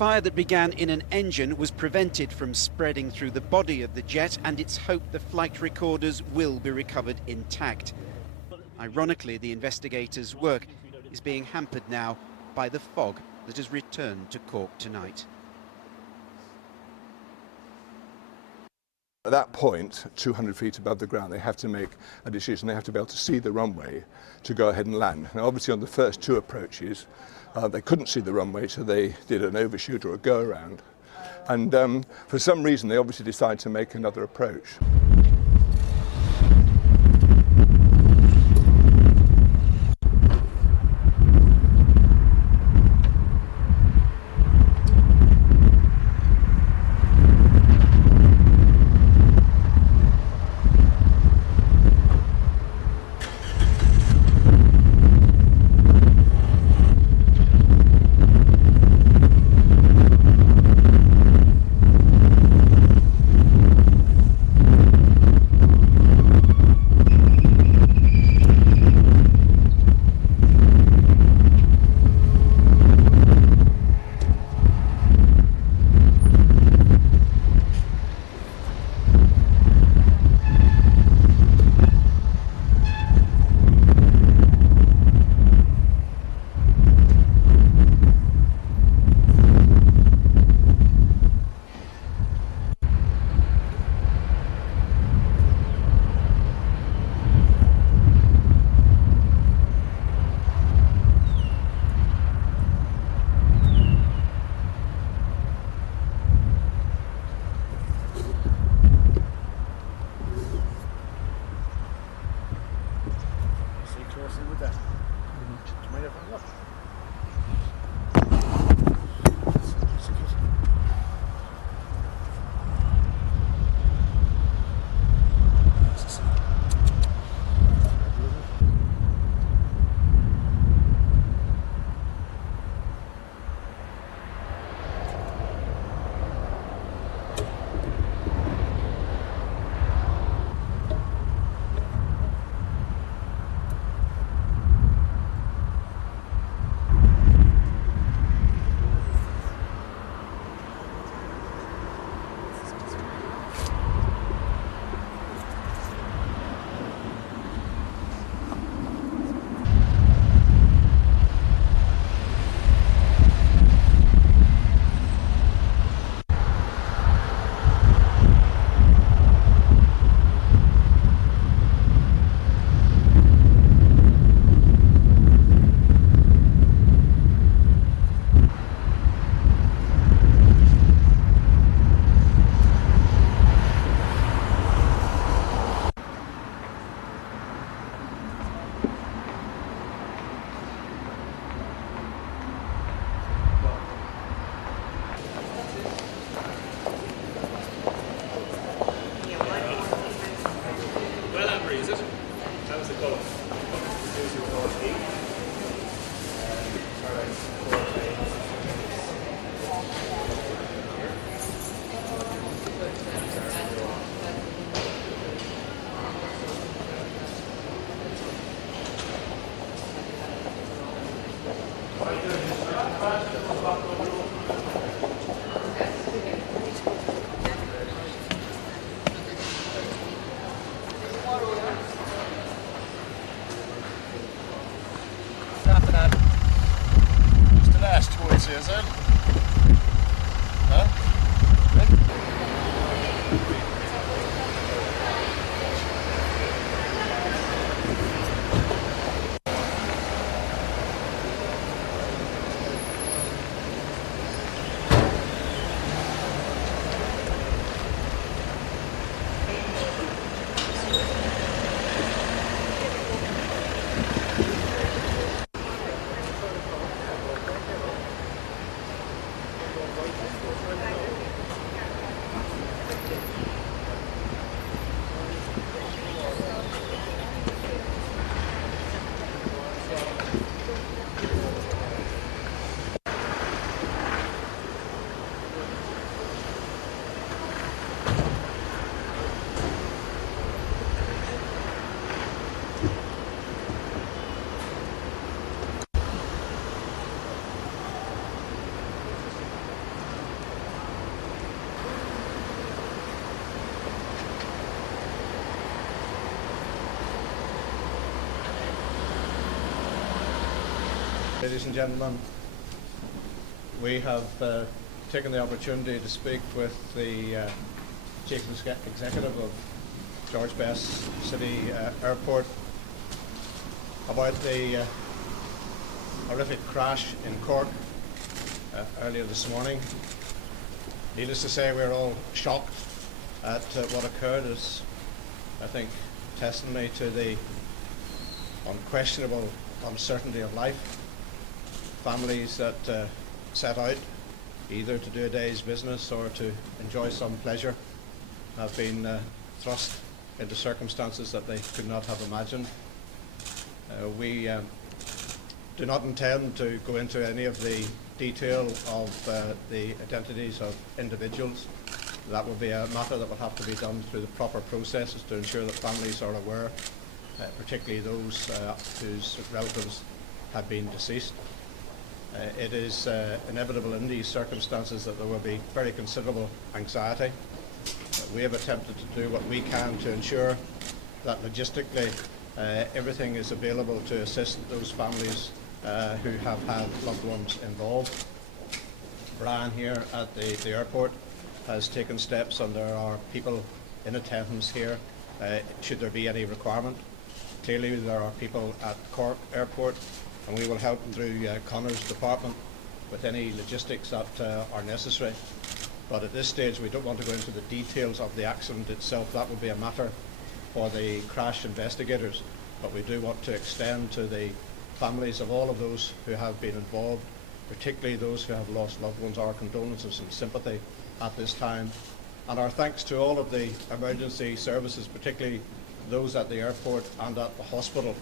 fire that began in an engine was prevented from spreading through the body of the jet, and it's hoped the flight recorders will be recovered intact. Ironically, the investigators' work is being hampered now by the fog that has returned to Cork tonight. At that point, 200 feet above the ground, they have to make a decision. They have to be able to see the runway to go ahead and land. Now, obviously, on the first two approaches, they couldn't see the runway, so they did an overshoot or a go-around. And for some reason, they obviously decided to make another approach. Ladies and gentlemen, we have taken the opportunity to speak with the Chief Executive of George Best City Airport about the horrific crash in Cork earlier this morning. Needless to say, we're all shocked at what occurred. It's, I think, testimony to the unquestionable uncertainty of life. Families that set out either to do a day's business or to enjoy some pleasure have been thrust into circumstances that they could not have imagined. We do not intend to go into any of the detail of the identities of individuals. That will be a matter that will have to be done through the proper processes to ensure that families are aware, particularly those whose relatives have been deceased. It is inevitable in these circumstances that there will be very considerable anxiety. We have attempted to do what we can to ensure that logistically everything is available to assist those families who have had loved ones involved. Brian here at the airport has taken steps, and there are people in attendance here should there be any requirement. Clearly there are people at Cork Airport, and we will help through Connor's department with any logistics that are necessary. But at this stage we don't want to go into the details of the accident itself. That would be a matter for the crash investigators. But we do want to extend to the families of all of those who have been involved, particularly those who have lost loved ones, our condolences and sympathy at this time. And our thanks to all of the emergency services, particularly those at the airport and at the hospital.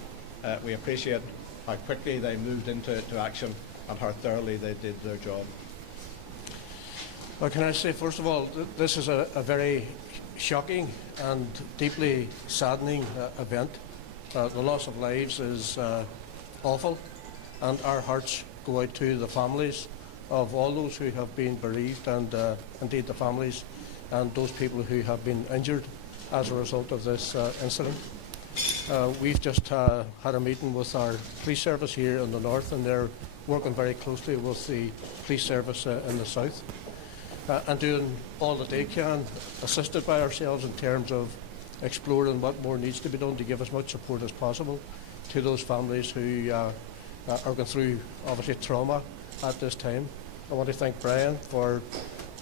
We appreciate how quickly they moved into action and how thoroughly they did their job. Well, can I say, first of all, this is a very shocking and deeply saddening event. The loss of lives is awful, and our hearts go out to the families of all those who have been bereaved, and indeed the families and those people who have been injured as a result of this incident. We've just had a meeting with our police service here in the north, and they're working very closely with the police service in the south and doing all that they can, assisted by ourselves in terms of exploring what more needs to be done to give as much support as possible to those families who are going through, obviously, trauma at this time. I want to thank Brian for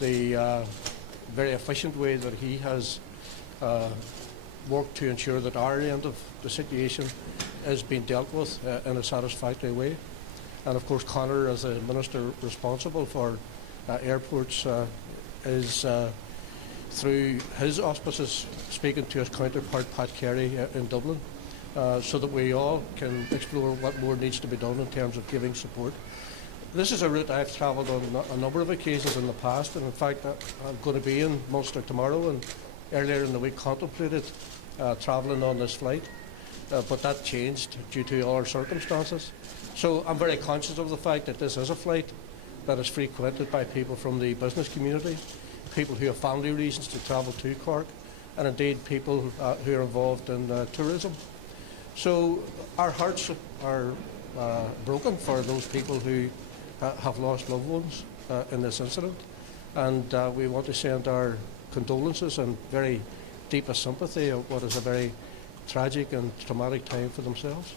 the very efficient way that he has worked to ensure that our end of the situation is being dealt with in a satisfactory way. And of course Connor, as the Minister responsible for airports, is through his auspices speaking to his counterpart Pat Carey in Dublin, so that we all can explore what more needs to be done in terms of giving support. This is a route I've travelled on a number of occasions in the past, and in fact I'm going to be in Munster tomorrow, and earlier in the week contemplated travelling on this flight, but that changed due to all our circumstances. So I'm very conscious of the fact that this is a flight that is frequented by people from the business community, people who have family reasons to travel to Cork, and indeed people who are involved in tourism. So our hearts are broken for those people who have lost loved ones in this incident, and we want to send our condolences and very deepest sympathy of what is a very tragic and traumatic time for themselves.